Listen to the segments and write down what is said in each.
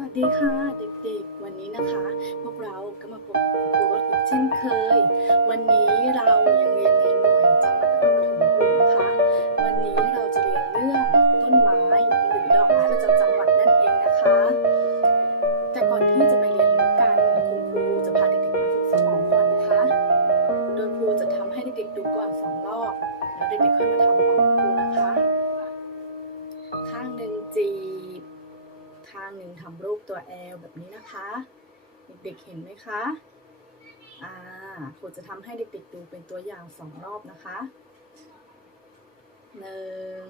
วัสดีค่ะเด็กๆ วันนี้นะคะ พวกเราก็มาพบกับครูรถอีกเช่นเคย วันนี้เรายังเรียนในหน่วยจังหวัดนครปฐมอยู่นะคะ วันนี้เราจะเรียนเรื่องต้นไม้หรือดอกไม้ประจำจังหวัดนั่นเองนะคะ แต่ก่อนที่จะไปเรียนรู้กันคุณครูจะพาเด็กๆมาฝึกสมองก่อนนะคะ โดยครูจะทำให้เด็กๆดูก่อนสองรอบแล้วเด็กๆค่อยมาทำพร้อมครูนะคะ ข้างหนึ่งจีางหนึ่งทำรูปตัวแอลแบบนี้นะคะ เด็กๆเห็นไหมคะอ่าครูจะทำให้เด็กๆดูเป็นตัวอย่างสองรอบนะคะหนึ่ง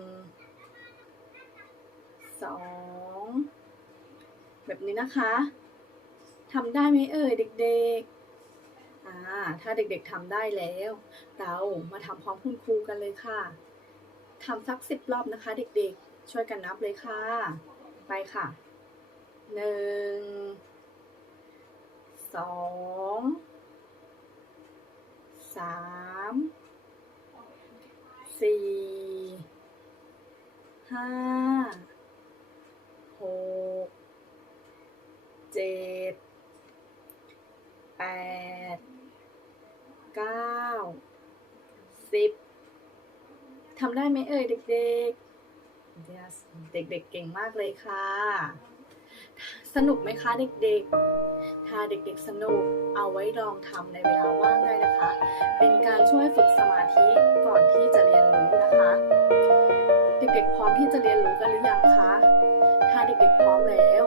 สองแบบนี้นะคะทำได้ไหมเอ่ยเด็กๆอ่าถ้าเด็กๆทำได้แล้ว เรามาทำพร้อมคุณครูกันเลยค่ะทำสักสิบรอบนะคะ เด็กๆ ช่วยกันนับเลยค่ะ ไปค่ะ หนึ่งสองสามสี่ห้าหกเจ็ดแปดเก้าสิบทำได้ไหมเอ่ยเด็กๆ Yes เด็กๆเก่งมากเลยค่ะ สนุกไหมคะเด็กๆ ถ้าเด็กๆสนุกเอาไว้ลองทำในเวลาว่างได้นะคะ เป็นการช่วยฝึกสมาธิก่อนที่จะเรียนรู้นะคะ เด็กๆพร้อมที่จะเรียนรู้กันหรือยังคะ ถ้าเด็กๆพร้อมแล้ว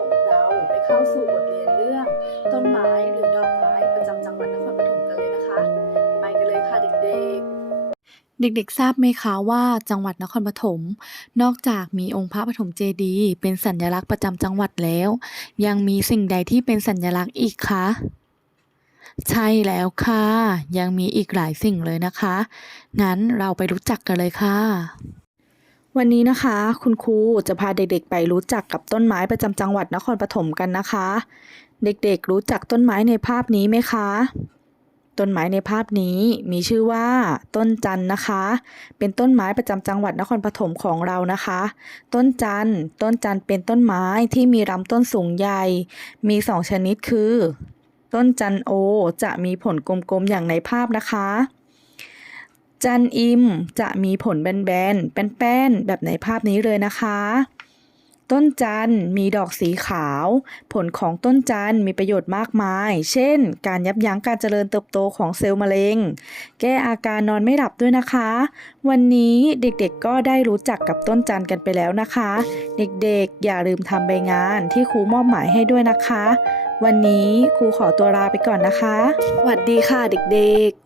เด็กๆ ทราบไหมคะว่าจังหวัดนครปฐมนอกจากมีองค์พระปฐมเจดีย์เป็นสัญลักษณ์ประจำจังหวัดแล้ว ยังมีสิ่งใดที่เป็นสัญลักษณ์อีกคะ ใช่แล้วค่ะ ยังมีอีกหลายสิ่งเลยนะคะ งั้นเราไปรู้จักกันเลยค่ะ วันนี้นะคะ คุณครูจะพาเด็กๆ ไปรู้จักกับต้นไม้ประจำจังหวัดนครปฐมกันนะคะ เด็กๆ รู้จักต้นไม้ในภาพนี้ไหมคะ ต้นไม้ในภาพนี้มีชื่อว่า ต้นจันนะคะ เป็นต้นไม้ประจำจังหวัดนครปฐมของเรานะคะ ต้นจันต้นจันเป็นต้นไม้ที่มีลำต้นสูงใหญ่ มีสองชนิดคือ ต้นจันโอจะมีผลกลมๆอย่างในภาพนะคะ จันอิมจะมีผลแบนๆแป้นๆแบบในภาพนี้เลยนะคะ ต้นจันทร์มีดอกสีขาว ผลของต้นจันทร์มีประโยชน์มากมาย เช่น การยับยั้งการเจริญเติบโตของเซลล์มะเร็ง แก้อาการนอนไม่หลับด้วยนะคะ วันนี้เด็กๆก็ได้รู้จักกับต้นจันทร์กันไปแล้วนะคะ เด็กๆอย่าลืมทำใบงานที่ครูมอบหมายให้ด้วยนะคะ วันนี้ครูขอตัวลาไปก่อนนะคะ สวัสดีค่ะเด็กๆ